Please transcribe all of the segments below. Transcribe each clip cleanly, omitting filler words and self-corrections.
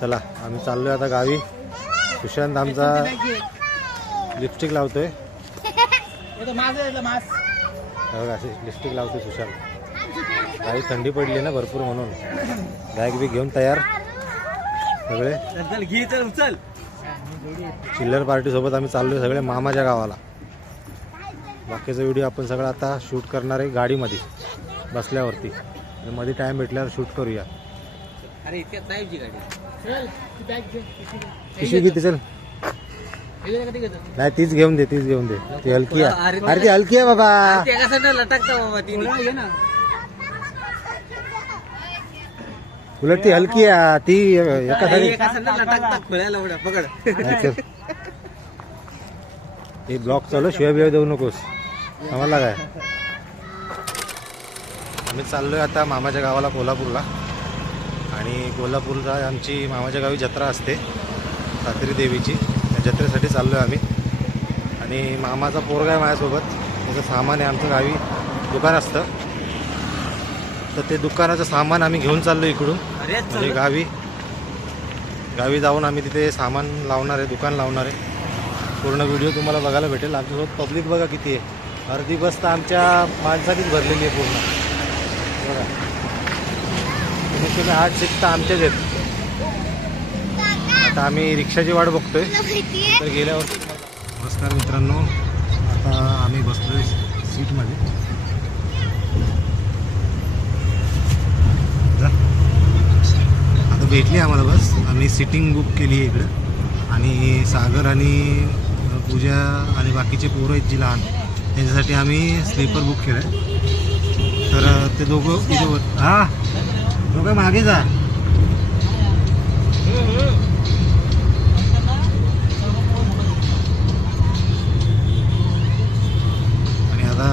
चला आम्ही चाललोय आता गावी. सुशांत आमचा लिपस्टिक लावतोय. बघा असे लिपस्टिक लावतोय सुशांत. काही थंडी पडली ना भरपूर म्हणून बॅग बी घेऊन तयार सगळे. चिल्लर पार्टी सोबत आम्ही चाललोय सगळे मामाच्या गावाला. बाकीचा व्हिडिओ आपण सगळं आता शूट करणार आहे गाडीमध्ये बसल्यावरती. मध्ये टाइम भेटल्यावर शूट करूया. अरे इतक्यात नाही जी गाडी. पिशवी किती चल. नाही तीच घेऊन दे ती हलकी आहे. अरे ती हलकी आहे बाबा. लटकता बाबा ती उलट ती हलकी आहे ती एका साईड लटकता खुळ्याला उड्या पकड. हे ब्लॉक चालू शिवाय बिवाय देऊ नकोस आम्हाला काय. आम्ही चाललोय आता मामाच्या गावाला कोल्हापूरला. आणि कोल्हापूरला आमची मामाच्या गावी जत्रा असते सातेरी देवीची. त्या जत्रेसाठी चाललोय आम्ही. आणि मामाचा पोरगा आहे माझ्यासोबत. त्याचं सामान आहे. आमचं गावी दुकान असतं तर ते दुकानाचं सामान आम्ही घेऊन चाललो इकडून. म्हणजे गावी जाऊन आम्ही तिथे सामान लावणार आहे, दुकान लावणार आहे. पूर्ण व्हिडिओ तुम्हाला बघायला भेटेल. आमच्यासोबत पब्लिक बघा किती आहे. अर्धी बस तर आमच्या माणसानीच भरलेली आहे पूर्ण. बघा तुम्ही 8 सीट तर आमच्याच आहेत. आता आम्ही रिक्षाची वाट बघतोय तर गेल्यावर. नमस्कार मित्रांनो, आता आम्ही बसलोय सीटमध्ये. आता भेटली आम्हाला बस. आम्ही सिटिंग बुक केली आहे इकडं. आणि सागर आणि पूजा आणि बाकीचे पोरं आहेत जी लहान त्यांच्यासाठी आम्ही स्लीपर बुक केलं आहे. तर ते दोघं इथे हा दोघं मागे जा. आणि आता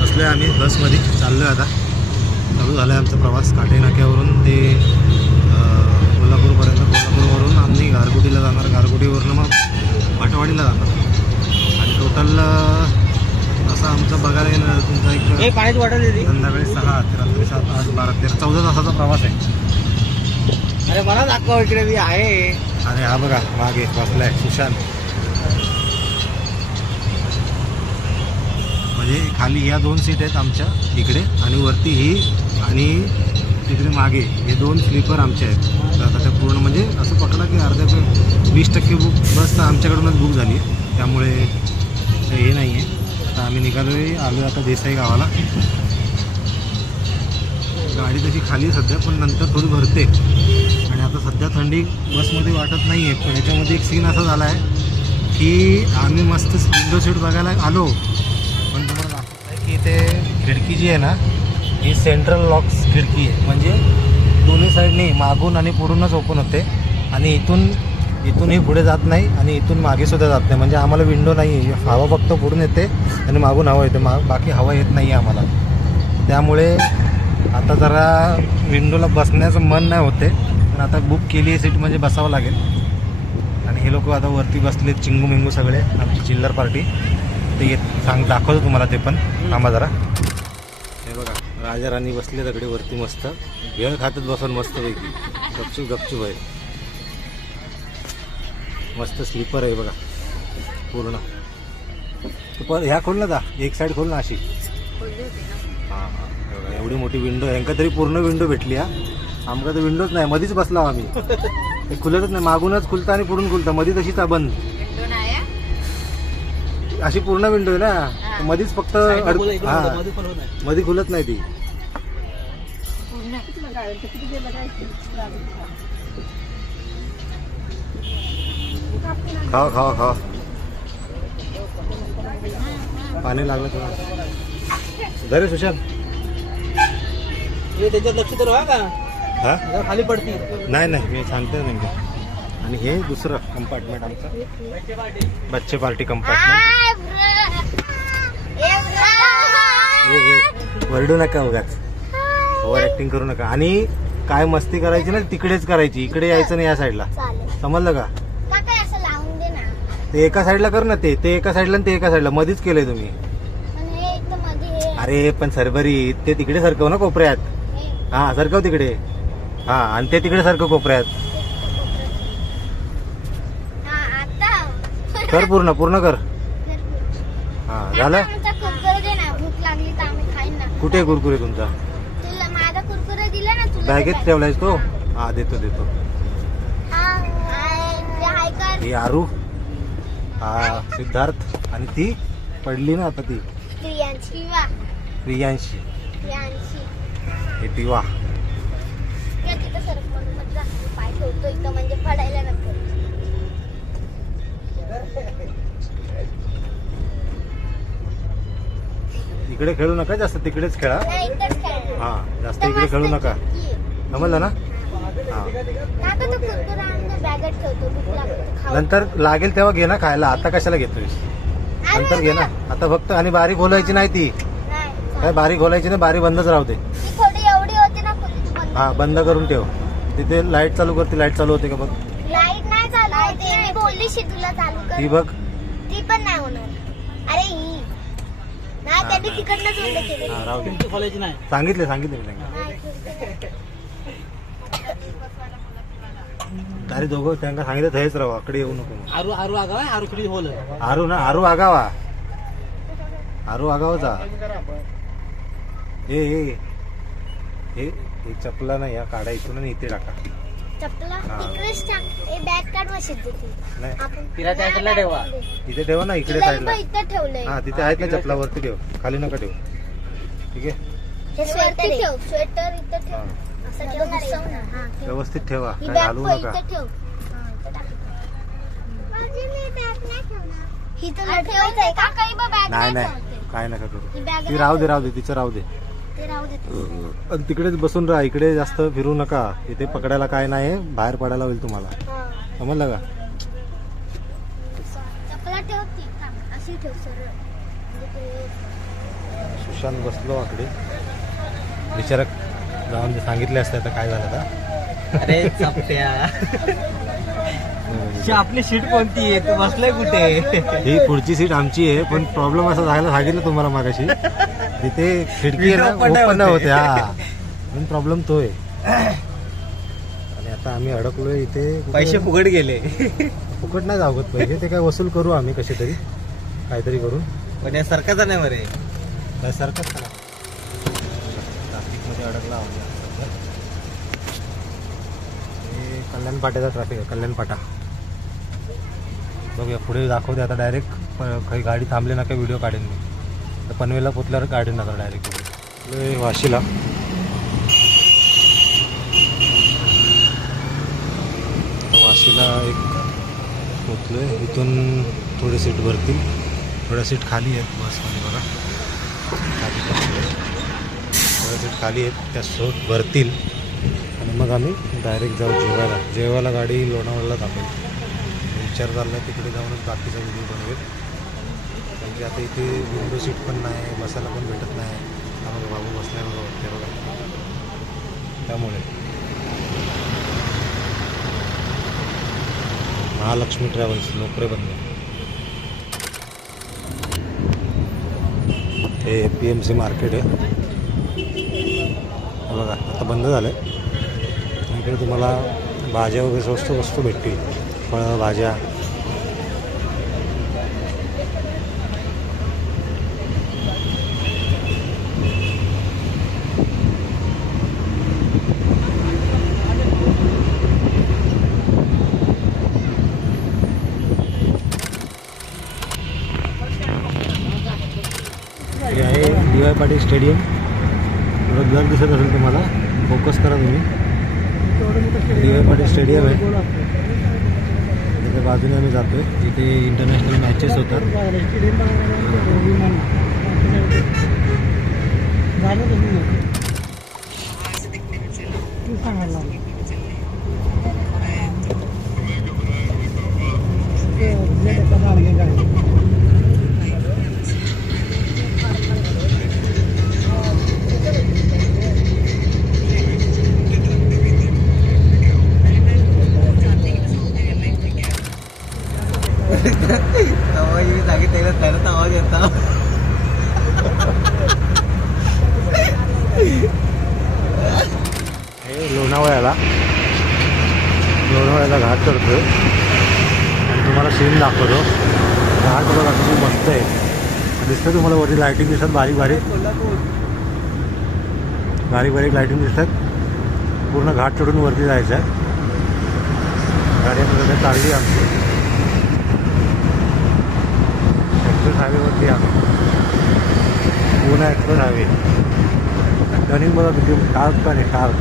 बसलोय आम्ही बसमध्ये. चाललोय आता. चालू झाला आहे आमचा प्रवास काटे नाक्यावरून ते कोल्हापूरपर्यंत. कोल्हापूरवरून आम्ही गारगोटीला जाणार. गारगोटीवरून मग भाटवाडीला जाणार. आणि टोटल असं आमचं बघायला गेलं तुमचा एक पाण्याची बॉटल संध्याकाळी 6 ते रात्री 7, 8, 12, 13, 14 तासाचा प्रवास आहे. अरे मला दाखव इकडे मी आहे. अरे हा बघा मागे बसलाय सुशांत. म्हणजे खाली या 2 सीट आहेत आमच्या इकडे आणि वरती ही आणि तिकडे मागे हे 2 स्लीपर आमचे आहेत. तर आता ते पूर्ण म्हणजे असं पकडा की अर्ध्या 20% बुक बस तर आमच्याकडूनच बुक झाली आहे. त्यामुळे हे नाही आहे. आता आम्ही आलो आता देसाई गावाला. गाडी तशी खाली सध्या पण नंतर थोडी भरते. आणि आता सध्या थंडी बसमध्ये वाटत नाही आहे. पण याच्यामध्ये एक सीन असा झाला आहे की आम्ही मस्त विंडो सीट बघायला आलो. पण तुम्हाला दाखवत आहे की इथे खिडकी जी आहे ना ही सेंट्रल लॉक्स खिडकी आहे. म्हणजे दोन्ही साईडनी मागून आणि पुढूनच ओपन होते. आणि इथूनही पुढे जात नाही आणि इथून मागेसुद्धा जात नाही. म्हणजे आम्हाला विंडो नाही आहे. हवा फक्त पुढून येते आणि मागून हवा येते. बाकी हवा येत नाही आहे आम्हाला. त्यामुळे आता जरा विंडोला बसण्याचं मन नाही होते. पण आता बुक केली आहे सीट म्हणजे बसावं लागेल. आणि हे लोक आता वरती बसलेत चिंगू मिंगू सगळे आमची चिल्लर पार्टी. ते दाखवतो तुम्हाला ते पण. थांबा जरा. हे बघा राजा राणी बसले दगडे वरती मस्त भेळ खातच बसून मस्तपैकी गपचूप आहे. मस्त स्लीपर आहे बघा पूर्ण. पण ह्या खोल ना जा एक साईड खोल ना अशी. हां बघा एवढी मोठी विंडो. ह्यांका तरी पूर्ण विंडो भेटली. आमका तर विंडोच नाही. मध्येच बसला आम्ही. ते खुलतच नाही. मागूनच खुलता आणि पुढून खुलता. मध्ये तशीच बंद. अशी पूर्ण विंडो आहे ना. मध्येच फक्त मध्ये खुलत नाही ती. खावा पाणी लागलं तुला घरी सुशांत. त्याच्यात लक्ष तर व्हा का. हा खाली पडती नाही मी सांगते नेमकं. आणि हे दुसरं कंपार्टमेंट आमचं बच्चे पार्टी कंपार्टमेंट. वरडू नका उगाच. ओव्हर ऍक्टिंग करू नका. आणि काय मस्ती करायची ना तिकडेच करायची. इकडे यायचं नाही या साईडला. समजलं का. ते एका साईडला कर ना. ते एका साईडला आणि ते एका साईडला. मध्येच केलंय तुम्ही. अरे पण सरबरी ते तिकडे सरकव ना कोपऱ्यात. हा सरकव तिकडे. हा आणि ते तिकडे सारखं कोपऱ्यात हा आता कर पूर्ण कर हा झालं. आमचा कुरकुरे दे ना, भूक लागली तर आम्ही खाईन ना. कुठे आहे कुरकुरे तुमचा? तुला माझा कुरकुरे दिला ना तुला. बॅगेत ठेवलायस तो? हा देतो ही आरू, हा सिद्धार्थ आणि ती पडली ना आता ती प्रियांशी, हे पिवा. पाय ठेवतो इथं म्हणजे पडायला नको. इकडे खेळू नका जास्त, तिकडेच खेळा. नाही, इथंच खेळणार. हा जास्त इकडे खेळू नका, समजलं ना? हा आता तो कुरकुरा आणून बॅगेत ठेवतो, भूक लागली तर खाऊ. नंतर लागेल तेव्हा घे ना खायला, आता कशाला घेतोयस? नंतर घे ना आता फक्त. आणि बारी खोलायची नाही ती, नाही, काय बारी खोलायची नाही, बारी बंदच राहू दे. ती थोडी एवढी होती ना खोलीची बंद. हा बंद करून ठेव. तिथे लाईट चालू करते, लाईट चालू होते का बघ. लाईट नाही चालू होते, मी बोललीशी तुला चालू कर. ती बघ. ती पण नाही होणार. अरे ही नाही, त्यांनी तिकडनंच बंद केली. हा राहू दे. खोलायची नाही. सांगितले मी त्यांना. अरे दोघं त्यांना सांगितलं हेच राहू, आकडे येऊ नको. आरू आरू आगाव आहे, आरू किती होल आरू ना, आरू आगावा, आरू आगावाचा. हे हे हे हे चपला नाही, या काढा इथून आणि इथे टाका. चपला हा. तिकडेच टाक. हे बॅग काढ मशीद देते नाही आपण. तिला त्या साईडला ठेवा. इथे ठेवा ना, इकडे तिला साईडला. इथं ठेवलंय. हा तिथे आहेत ना चपला, वरती ठेव, खाली नका ठेव. ठीक आहे, हे स्वेटर ठेव, स्वेटर इथं ठेव. हा. असं ठेव ना. हा, ठेव. व्यवस्थित ठेवा, ही काय बॅग घालू पण नका. इथं ठेव. हा, इथं टाक. मी बॅग नाही ठेवणार. ही तुला ठेवायचंय का? काही बॅग नाही नाही नाही काय नका ही करू. बॅग ती राहू दे, तिचं राहू दे. ते राहू दे. आणि तिकडेच बसून राहा, इकडे जास्त फिरू नका. इथे पकडायला काय नाही, बाहेर पडायला होईल तुम्हाला, हा. समजलं का? चपला ठेव ती. थांब, अशी ठेव सरळ. म्हणजे ते सुशांत बसलो आकडे, विचारक जाऊन ते सांगितले असते आता काय झालं आता. अरे चपट्या. आपली सीट कोणती आहे, तू बसलाय कुठे? ही पुढची सीट आमची आहे, पण प्रॉब्लेम असा झाला, सांगितलं तुम्हाला मागाशी, तिथे खिडकी आहे ना, ओपन नाही होते. हा पण प्रॉब्लेम तो आहे. आणि आता आम्ही अडकलोय इथे. पैसे फुकट गेले. फुकट नाही जावत पैसे, ते काय वसूल करू आम्ही कसे तरी, काहीतरी करून. पण सरकारचा नाही बरे. काय सारखंच करा. ट्रॅफिकमध्ये अडकला आहोत सध्या. हे कल्याण पाट्याचा ट्रॅफिक आहे, कल्याण पाटा. बघूया पुढे दाखवते आता. डायरेक्ट काही गाडी थांबली ना काही व्हिडिओ काढेन मी. तर पनवेलला पोचल्यावर काढेन ना डायरेक्ट वाशीला. वाशीला एक पोचलोय. इथून थोडे सीट भरतील, थोड्या सीट खाली आहेत बसमध्ये बघा. थोड्या सीट खाली आहेत, त्या सीट भरतील आणि मग आम्ही डायरेक्ट जाऊ जेवायला. जेवायला गाडी लोणावळ्याला थांबेल. विचार चालला तिकडे जाऊनच बाकीचा व्हिडिओ बनवेल, कारण की आता इथे विंडो सीट पण नाही, बसायला पण भेटत नाही. त्यामुळे बाबू बसलाय बघा वरती बघा. त्यामुळे महालक्ष्मी ट्रॅव्हल्स नोकरे बंद. हे PMC मार्केट आहे बघा, आता बंद झालं आहे. इकडे तुम्हाला भाज्या वगैरे स्वस्त वस्तू भेटतील, फळं भाज्या. हे आहे DY पाटील स्टेडियम. थोडं ब्लर दिसत असेल तुम्हाला, फोकस करा तुम्ही. DY पाटील स्टेडियम आहे, त्याच्या बाजूने आम्ही जातोय, जिथे इंटरनॅशनल मॅचेस होतात. आवाज मी सांगितलं त्याला आवाज येता. हे लोणावळ्याला लोणावळ्याला घाट चढतो आणि तुम्हाला सीन दाखवतो. घाट बघा किती मस्त आहे. दिसतं तुम्हाला वरती लायटिंग दिसतात, बारीक बारीक लायटिंग दिसतात. पूर्ण घाट चढून वरती जायचं आहे. गाडी आता सध्या चालली आमची एक्सप्रेस हायवेवरती आम्ही, पुणे एक्सप्रेस हायवे. टर्निंग बघा किती शार्प का नाही शार्प.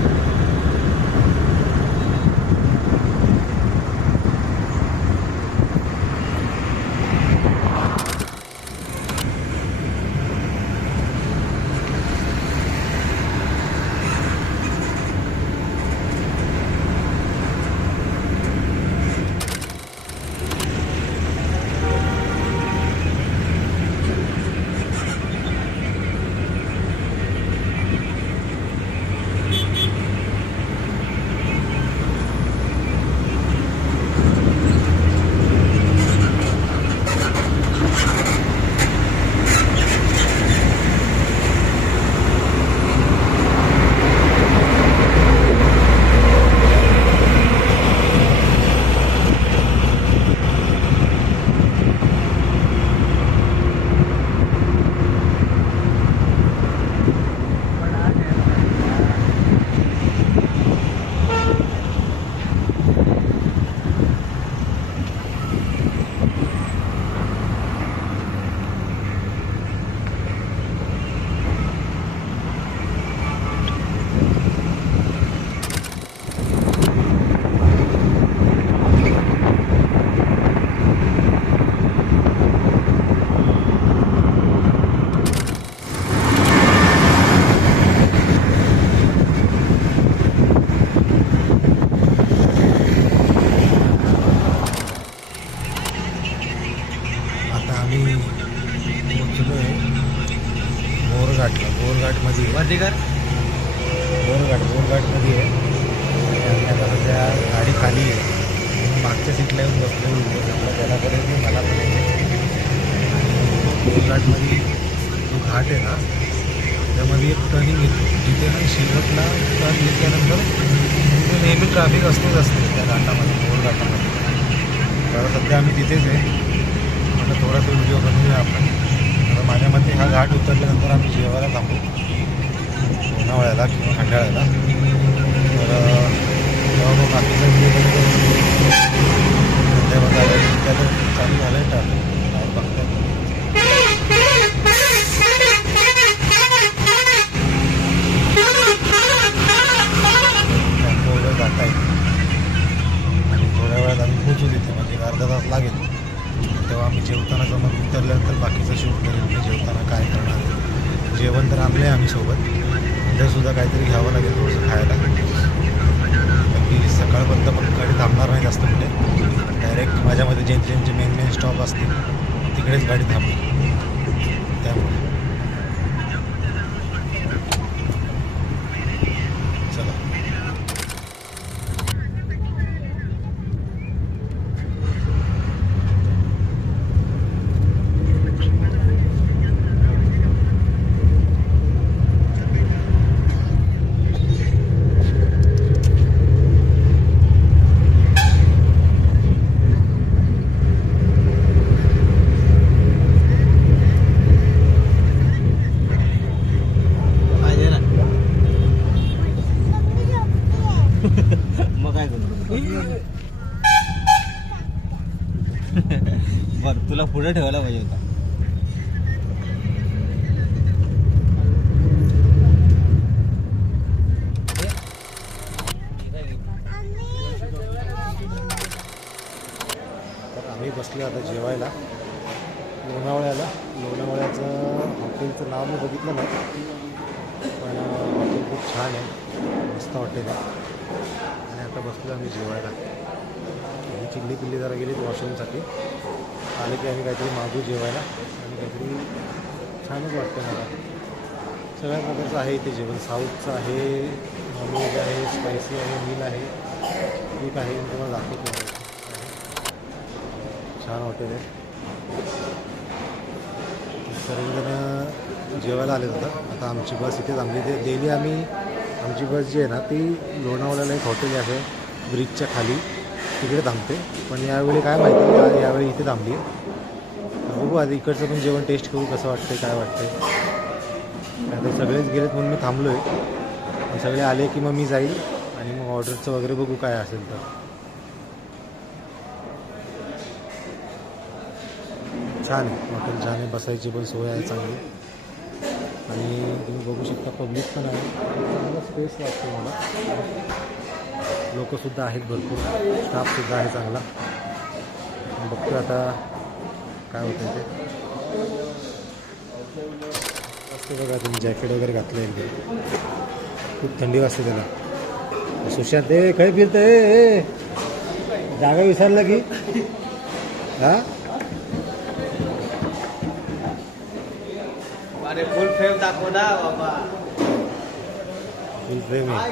बोरघाटमध्ये वरती कर. बोरघाटमध्ये आहे. आणि आता सध्या गाडी खाली आहे. मागच्या सीटला येऊन बसलो. त्याला करायचं मला करायचं. बोरघाटमध्ये जो घाट आहे ना त्यामध्ये एक टर्निंग येतो जिथे ना शेवटला टर्न घेतल्यानंतर तिथे नेहमी ट्रॅफिक असतेच असते त्या घाटामध्ये, बोरघाटामध्ये. तर सध्या आम्ही तिथेच आहे. आता थोडासा व्हिडिओ बनवूया आपण. आता माझ्या मते हा घाट उतरल्यानंतर आम्ही जेवायला थांबू लोणावळ्याला किंवा खंडाळ्याला. तर तेव्हा मग बाकीचं सध्या बघायला त्याला चालू झालं आहे ट्रॅफिक बघताय. टेम्पो वगैरे जात आहे आणि थोड्या वेळात आम्ही पोचू तिथे, म्हणजे अर्धा तास लागेल. तेव्हा आम्ही जेवताना जमत उतरल्यानंतर बाकीचं शूट करेल. जेवताना काय करणार, जेवण तर आणलं आहे आम्ही सोबत. उद्यासुद्धा काहीतरी घ्यावं लागेल थोडंसं खायला. बाकी सकाळपर्यंत पण गाडी थांबणार नाही जास्त कुठे. डायरेक्ट माझ्यामध्ये ज्यांचे मेन स्टॉप असतील तिकडेच गाडी थांबली. त्यामुळे चला. मग काय करू. बर तुला पुढे ठेवायला पाहिजे होता. तर आम्ही बसलो आता जेवायला लोणावळ्याला. लोणावळ्याचं हॉटेलचं नाव मी बघितलं नाही, पण हॉटेल खूप छान आहे, मस्त हॉटेल आहे. आणि आता बसलो आम्ही जेवायला. ही चिल्ली जरा गेली वॉशरूमसाठी. आले की आम्ही काहीतरी मागू जेवायला आणि काहीतरी छानच वाटतं मला. सगळ्या प्रकारचं आहे इथे जेवण. साऊथचं आहे, नॉनव्हेज आहे, स्पायसी आहे, मील आहे, ठीक आहे. मी तुम्हाला दाखवतो. छान हॉटेल आहे. सर्वजण जेवायला आले होतं. आता आमची बस इथे थांबली. ते डेली आमची बस जी आहे ना ती लोणावळ्याला एक हॉटेल आहे ब्रिजच्या खाली तिकडे थांबते. पण यावेळी काय माहिती यावेळी इथे थांबली आहे. बघू आधी इकडचं पण जेवण टेस्ट करू कसं वाटतंय काय वाटतंय. आता सगळेच गेलेत म्हणून मी थांबलो आहे. सगळे आले की मग मी जाईल आणि मग ऑर्डरचं वगैरे बघू काय असेल तर. छान आहे हॉटेल, छान आहे, बसायची पण सोय आहे चांगली. आणि तुम्ही बघू शकता पब्लिक पण आहे, चांगला स्पेस वाटतो मला. लोकंसुद्धा आहेत भरपूर, स्टाफसुद्धा आहे चांगला. बघतो आता काय होतं ते. असते बघा तुम्ही जॅकेट वगैरे घातलं आहे, खूप थंडी वाजते त्याला. सुशांत ते काही फिरतंय, जागा विसरला की हां. अरे फुल फ्रेम दाखव ना बाबा. फुल फ्रेम आहे.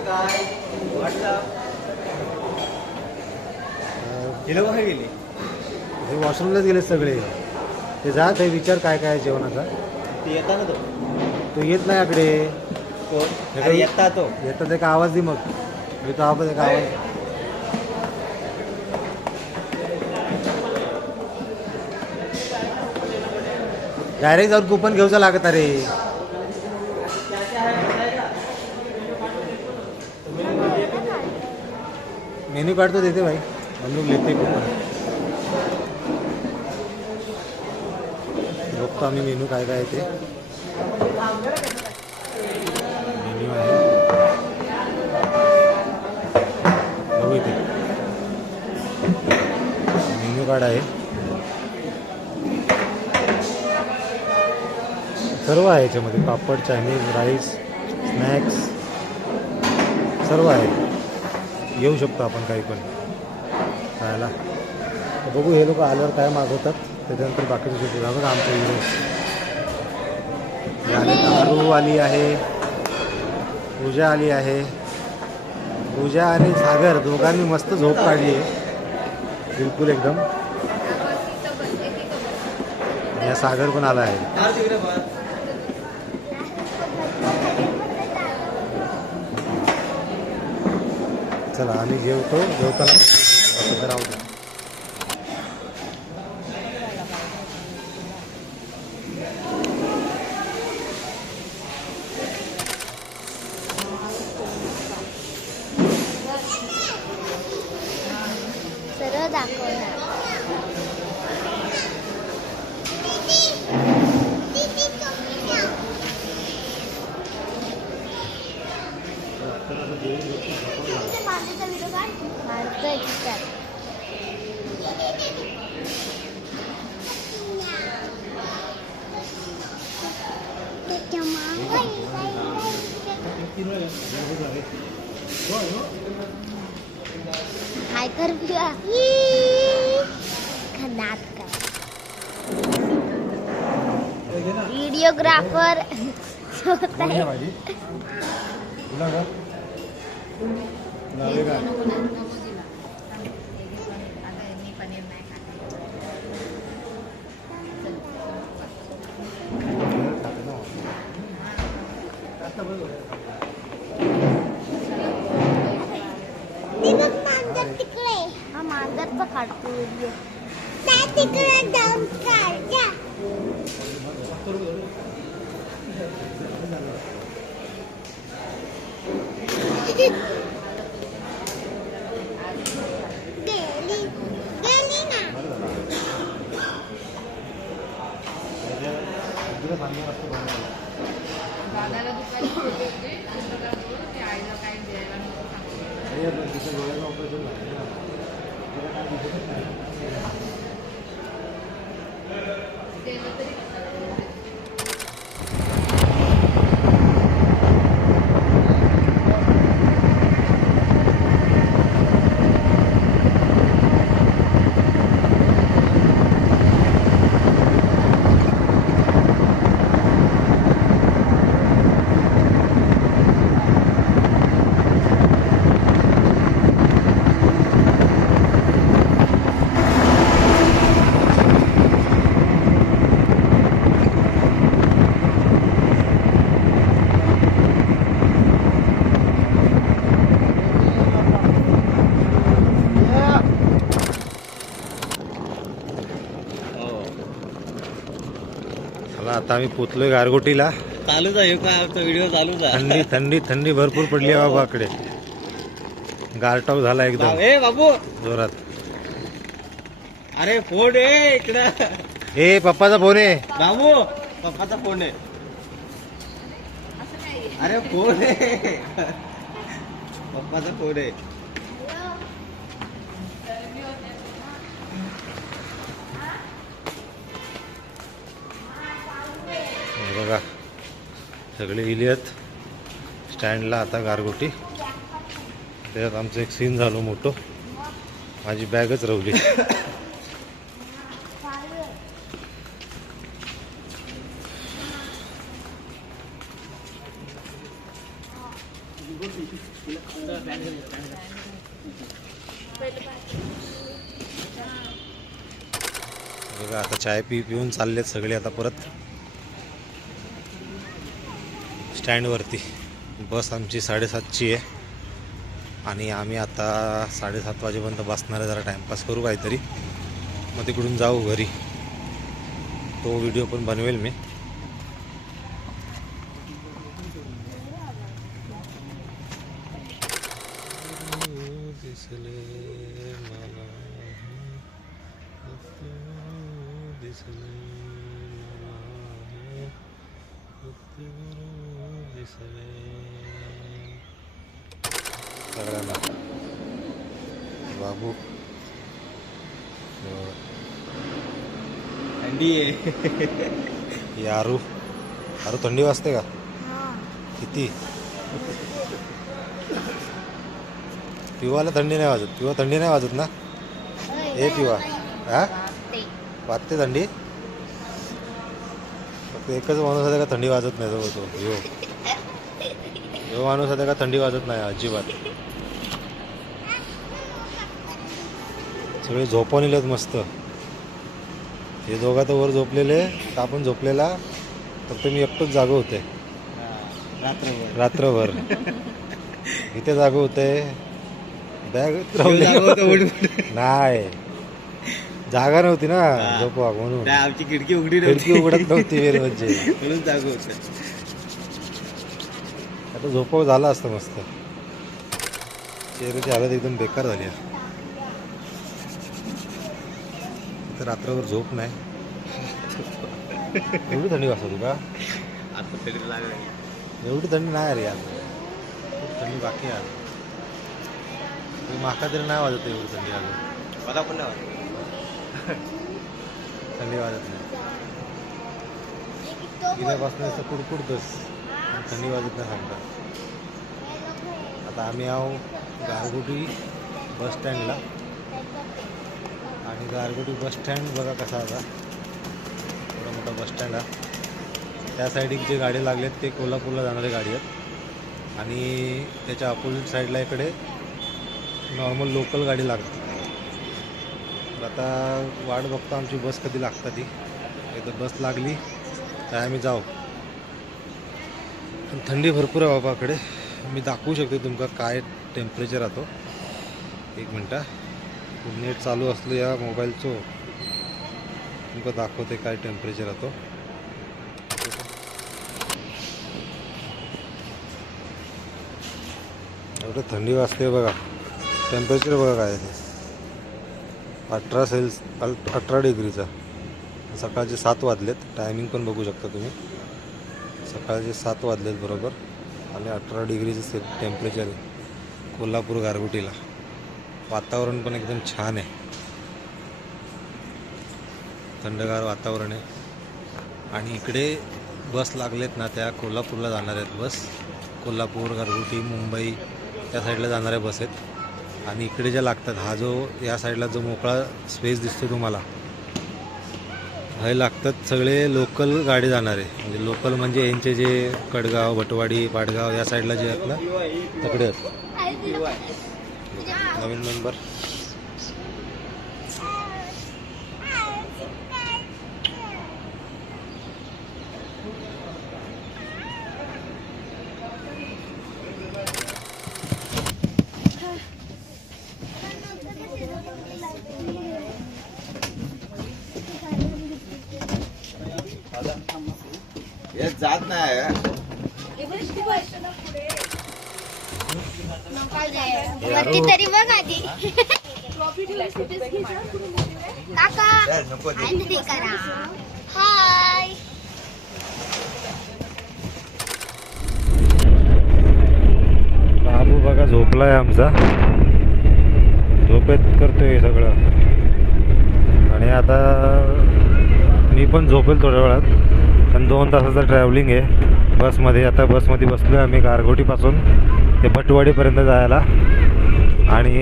हे लोक काय गेले? हे वॉशरूमलाच गेले सगळे. ते जा काही विचार काय काय जेवणाचा. ते येता ना तो येत नाही आकडे. अरे येता तो येतात एक आवाज दे मग. मी तो आपण एक आवाज. डायरेक्ट जाऊन कुपन घेऊचा लागत अरे. मेन्यू कार्ड तो देते भाई, हम लोग लेते कुपन. बघतो आम्ही मेनू काय काय आहे ते. मेन्यू आहे बघू इथे, मेन्यू कार्ड आहे, सर्व आहे याच्यामध्ये. पापड, चायनीज, राईस, स्नॅक्स सर्व आहे. येऊ शकतो आपण काही पण खायला. बघू हे लोक आल्यावर काय मागवतात, त्याच्यानंतर बाकीचं सुद्धा. बघा आमच्या हिरो आणि दारू आली आहे, पूजा आली आहे. पूजा आणि सागर दोघांनी मस्त झोप काढली आहे बिलकुल एकदम. या सागर पण आला आहे. चला आम्ही जेवताना असं राहू द्या. सरळ दाखवणार. हाय कर खनात का व्हिडिओग्राफर तिकडे हा मांजरचा काढतो व्हिडिओ. तिकडे जाऊन काढ. दादाला दुपारी बोलले होते की आईला काय द्यायला नको आता आम्ही पोचलोय गारगोटीला. चालूच आहे का व्हिडिओ चालूच आहे. थंडी थंडी थंडी भरपूर पडली आहे बाबाकडे. गारटाव झाला एकदम ए बाबू जोरात. अरे फोन आहे इकडं. ए पप्पाचा फोन आहे. बाबू पप्पाचा फोन आहे. अरे फोन आहे पप्पाचा फोन आहे. हे बघा सगळे इले आहेत स्टँडला आता गारगोटी. त्याच्यात आमचं एक सीन झालं मोठं. माझी बॅगच रवली. बघा आता चाय पिऊन चाललेत सगळे आता परत स्टँडवरती. बस आमची 7:30ची आहे आणि आम्ही आता 7:30 वाजेपर्यंत बसणार आहे. जरा टाईमपास करू काहीतरी, मग तिकडून जाऊ घरी. तो व्हिडिओ पण बनवेल मी. सगळ्यांना बाबू थंडी आहे. यारू अरे थंडी वाजते का किती? पिवाला थंडी नाही वाजत. पिवा थंडी नाही वाजत ना? ए पिवा हा वाजते थंडी. फक्त एकच माणूस आहे का थंडी वाजत नाही. तो बोलतो यो माणूस आहे का थंडी वाजत नाही अजिबात. सगळे झोपून इलेत मस्त. हे दोघा तर वर झोपलेले, आपण झोपलेला फक्त मी एकटोच जागो होते रात्रभर. इथे जागो होते. बॅग नाही जागा नव्हती ना झोपवा म्हणून. आमची खिडकी उघडी खिडकी उघडत नव्हती वेळ म्हणजे म्हणून जागो होते. आता झोपाव झाला असतं मस्त. चेहऱ्याची हालत एकदम बेकार झाली आहे. तर रात्रभर झोप नाही. एवढी थंडी वाजत होती का? आता तरी लागलं. एवढी थंडी नाही अरे यार. खूप थंडी बाकी आहे. माका तरी नाही वाजत एवढी थंडी अजून. मला पण नाही थंडी वाजत नाही. गेल्यापासून असं कुडकुडतोस थंडी वाजत नाही सांगतात. आता आम्ही आहो गारगोटी बस स्टँडला. आणि गारगोटी बस स्टँड बघा कसा आता. एवढा मोठा बस स्टँड आहे. त्या साईड जे गाडी लागलेत ते कोल्हापूरला जाणारे गाडी आहेत. आणि त्याच्या अपोजिट साईडला इकडे नॉर्मल लोकल गाडी लागते. आता वाट बघतो आमची बस कधी लागतात ती. एकदा बस लागली तर आम्ही जाऊ. थंडी भरपूर आहे बाबाकडे. मी दाखवू शकतो तुमका काय टेम्परेचर राहतो. एक मिनटं नेट चालू असलं या मोबाईलचं तुमका दाखवते काय टेम्परेचर राहतो. एवढं थंडी वाजते बघा. टेम्परेचर बघा काय ते 18 डिग्रीचा. सकाळचे 7 वाजलेत. टायमिंग पण बघू शकता तुम्ही. सकाळचे 7 वाजलेत बरोबर. आणि 18 डिग्रीचं टेम्परेचर आहे कोल्हापूर गारगोटीला. वातावरण पण एकदम छान आहे. थंडगार वातावरण आहे. आणि इकडे बस लागलेत ना त्या कोल्हापूरला जाणार आहेत बस. कोल्हापूर गारगोटी मुंबई त्या साईडला जाणाऱ्या बस आहेत. आणि इकडे ज्या लागतात हा जो या साईडला जो मोकळा स्पेस दिसतो तुम्हाला हे लागतात सगळे लोकल गाडी जाणारे. म्हणजे लोकल म्हणजे यांचे जे कडगाव भटवाडी पाडगाव या साईडला जे आहेत ना तिकडे आहेत. नवीन मेंबर हे जात नाही वरती तरी बघ आधी. काका नको ते. आणि ते करा. हाय. बाबू बघा झोपलाय आमचा, झोपेत करतोय सगळं. आणि आता मी पण झोपेल थोड्या वेळात, पण 2 तासाचं ट्रॅव्हलिंग आहे बसमध्ये. आता बसमध्ये बसलो आहे आम्ही गारगोटीपासून ते भटवाडीपर्यंत जायला. आणि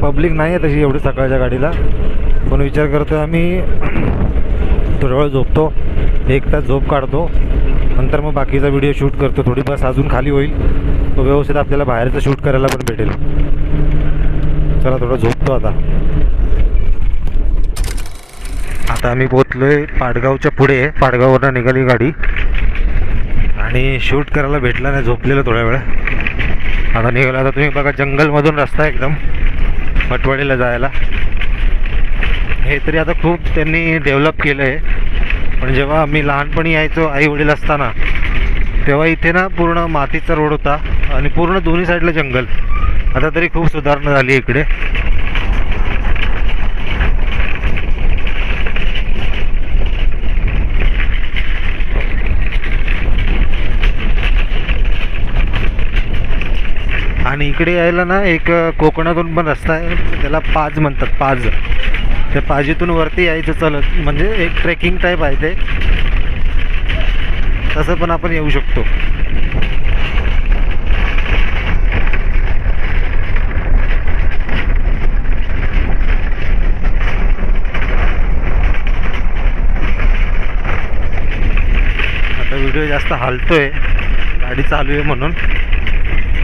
पब्लिक नाही आहे तशी एवढी सकाळच्या गाडीला, पण विचार करतो आहे आम्ही थोड्या वेळ झोपतो, 1 तास झोप काढतो, नंतर मग बाकीचा व्हिडिओ शूट करतो. थोडी बस अजून खाली होईल, तो व्यवस्थित आपल्याला बाहेरचं शूट करायला पण भेटेल. चला थोडं झोपतो आता. आता आम्ही पोहोचलोय पाडगावच्या पुढे. पाडगाववरनं निघाली गाडी आणि शूट करायला भेटला नाही, झोपलेलं थोड्या वेळ. आता निघाला. आता तुम्ही बघा जंगलमधून रस्ता एकदम भटवाडीला जायला. हे तरी आता खूप त्यांनी डेव्हलप केलं आहे, पण जेव्हा आम्ही लहानपणी यायचो आई वडील असताना, तेव्हा इथे ना पूर्ण मातीचा रोड होता आणि पूर्ण दोन्ही साईडला जंगल. आता तरी खूप सुधारणा झाली इकडे. आणि इकडे यायला ना एक कोकणातून पण रस्ता आहे, त्याला पाज म्हणतात, पाज. त्या पाजीतून वरती यायचं चालत, म्हणजे एक ट्रेकिंग टाईप आहे ते, तसं पण आपण येऊ शकतो. आता व्हिडिओ जास्त हालतोय, गाडी चालू आहे म्हणून,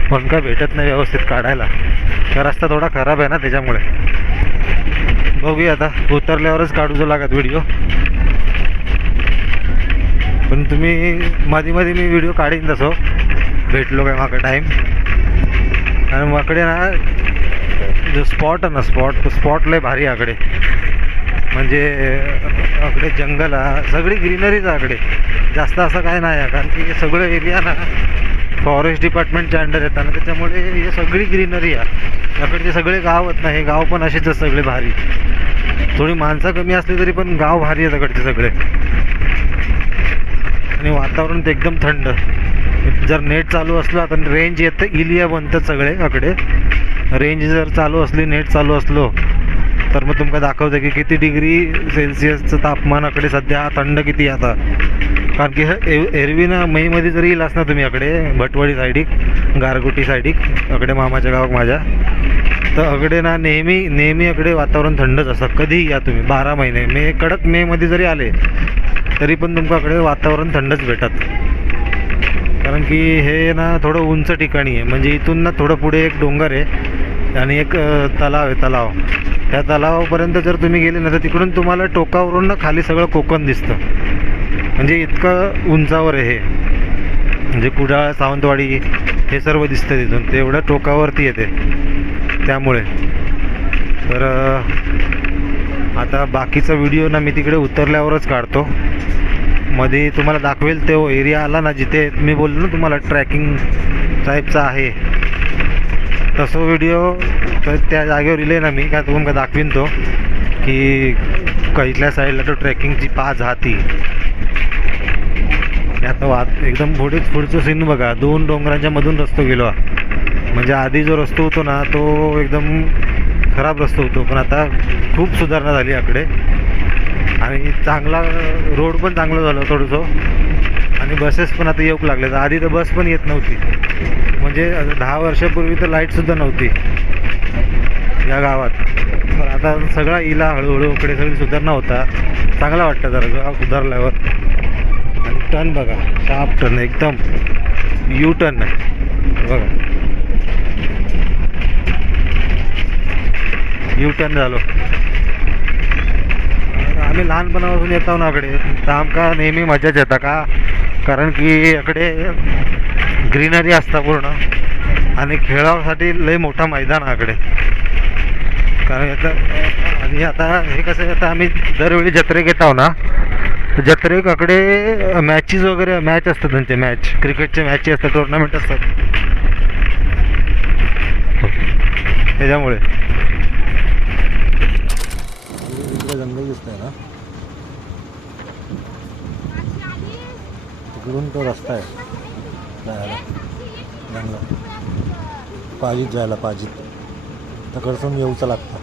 पण काय भेटत नाही व्यवस्थित काढायला. हा रस्ता थोडा खराब आहे ना, त्याच्यामुळे. बघूया आता उतरल्यावरच काढूच लागत व्हिडिओ. पण तुम्ही मध्ये मध्ये मी व्हिडिओ काढीन तसं भेटलो काय मागं टाईम. आणि माकडे ना जो स्पॉट आहे ना, स्पॉट लय भारी आकडे. म्हणजे आकडे जंगल आहे, सगळी ग्रीनरीच आकडे, जास्त असं काय नाही आहे. कारण की सगळं एरिया ना फॉरेस्ट डिपार्टमेंटच्या अंडर येतात ना, त्याच्यामुळे हे सगळी ग्रीनरी आहे. याकडचे सगळे गाव आहेत ना, हे गाव पण असेच आहेत सगळे भारी. थोडी माणसं कमी असली तरी पण गाव भारी आहेत इकडचे सगळे. आणि वातावरण ते एकदम थंड. जर नेट चालू असलं आता रेंज येतं, इलिया बनतात सगळे आकडे. रेंज जर चालू असली, नेट चालू असलो, तर मग तुमका दाखवतं की किती डिग्री सेल्सिअसचं तापमान आकडे सध्या, थंड किती आता. कारण की एरवी ना मेमध्ये जरी येईल ना तुम्ही आकडे भटवाडी साईडिक, गारगोटी साईडिक, आकडे मामाच्या गावात माझ्या, तर आकडे ना नेहमी आकडे वातावरण थंडच असतं. कधीही या तुम्ही 12 महिने, कडक मेमध्ये जरी आले तरी पण तुमच्याकडे वातावरण थंडच भेटत. कारण की हे ना थोडं उंच ठिकाणी आहे. म्हणजे इथून ना थोडं पुढे एक डोंगर आहे आणि एक तलाव आहे, तलाव. त्या तलावापर्यंत जर तुम्ही गेले ना, तर तिकडून तुम्हाला टोकावरून ना खाली सगळं कोकण दिसतं. म्हणजे इतकं उंचावर आहे हे. म्हणजे कुडाळ, सावंतवाडी हे सर्व दिसतं तिथून, ते एवढ्या टोकावरती येते. त्यामुळे तर आता बाकीचा व्हिडिओ ना मी तिकडे उतरल्यावरच काढतो. मध्ये तुम्हाला दाखवेल तो एरिया आला ना, जिथे मी बोललो ना तुम्हाला ट्रॅकिंग टाईपचा आहे, तसं व्हिडिओ तर त्या जागेवर इले ना मी, काय तुम्हाला दाखवीन तो की इथल्या साईडला तो ट्रेकिंगची पाच हाती. आता एकदम पुढचं सीन बघा, 2 डोंगरांच्या मधून रस्तो गेलो. म्हणजे आधी जो रस्तो होतो ना तो एकदम खराब रस्तो होतो, पण आता खूप सुधारणा झाली आकडे. आणि चांगला रोड पण चांगलं झालं थोडंसं. आणि बसेस पण आता येऊ लागले. आधी तर बस पण येत नव्हती. म्हणजे 10 वर्षापूर्वी तर लाईटसुद्धा नव्हती या गावात. पण आता सगळा इला हळूहळू इकडे सगळी सुधारणा होता. चांगला वाटतं जरा गाव सुधारल्यावर. आणि टर्न बघा, शार्प टर्न एकदम, यू टर्न आहे बघा, यू टर्न झालो. आम्ही लहानपणापासून येतो ना इकडे, तर आमका नेहमी मजाच येता का, कारण की इकडे ग्रीनरी असतं पूर्ण आणि खेळासाठी लय मोठा मैदान आकडे. कारण आता आणि आता हे कसं, आता आम्ही दरवेळी जत्रेक येतो ना, जत्रेकाकडे मॅचेस वगैरे मॅच असतात त्यांचे मॅच क्रिकेटचे मॅच असतात टुर्नामेंट असतात त्याच्यामुळे इकडे जंगल दिसत आहे ना तिकडून तो रस्ता आहे जायला जंगलात पाजीत जायला पाजीत तकडसून येऊचं लागतं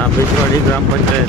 आंबेजवाडी ग्रामपंचायत.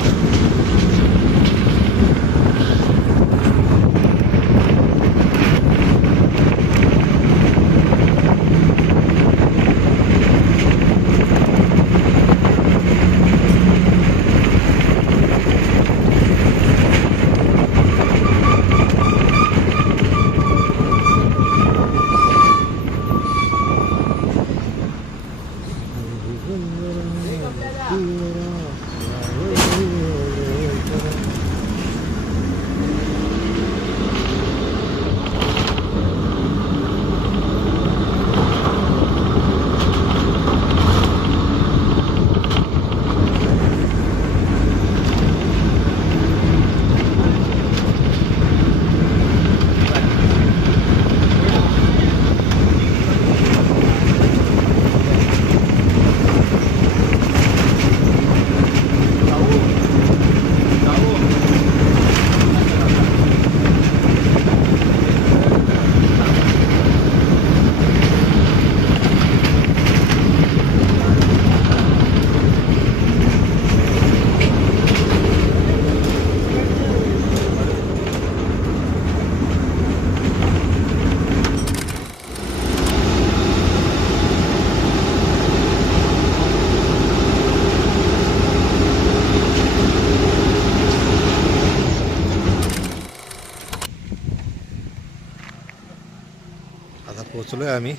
पोचलो आहे आम्ही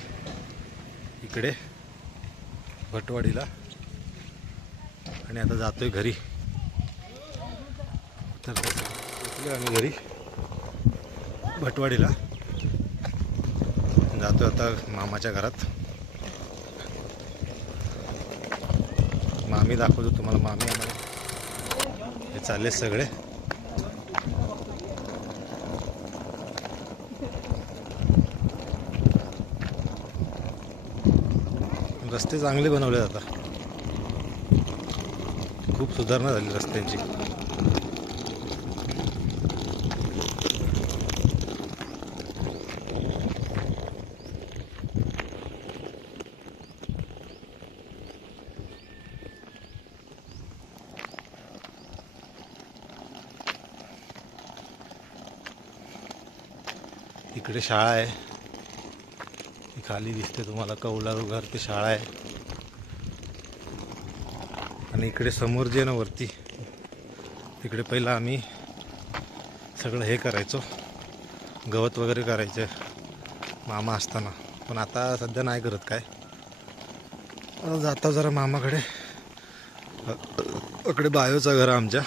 इकडे भटवाडीला आणि आता जातोय घरी. तर पोचलो आम्ही घरी भटवाडीला, जातोय आता मामाच्या घरात. मामी दाखवतो तुम्हाला. मामी आम्हाला हे चालले सगळे. रस्ते चांगले बनवले आता, खूप सुधारणा झाली रस्त्यांची. इकडे शाळा आहे, ही खाली दिसते तुम्हाला कौलारू घर, ते शाळा आहे. आणि इकडे समोर जे ना वरती, तिकडे पहिलं आम्ही सगळं हे करायचो, गवत वगैरे करायचं मामा असताना. पण आता सध्या नाही करत काय. आता जाता जरा मामाकडे. इकडे बायोचं घर आमच्या.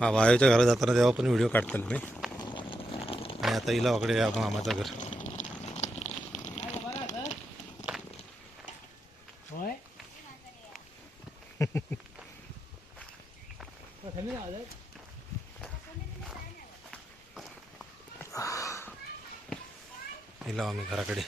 हा बायोच्या घरात जाताना तेव्हा पण व्हिडिओ काढताल मी. आणि आता हिला वगैरे या मामाचं घर. हिला आम्ही घराकडे.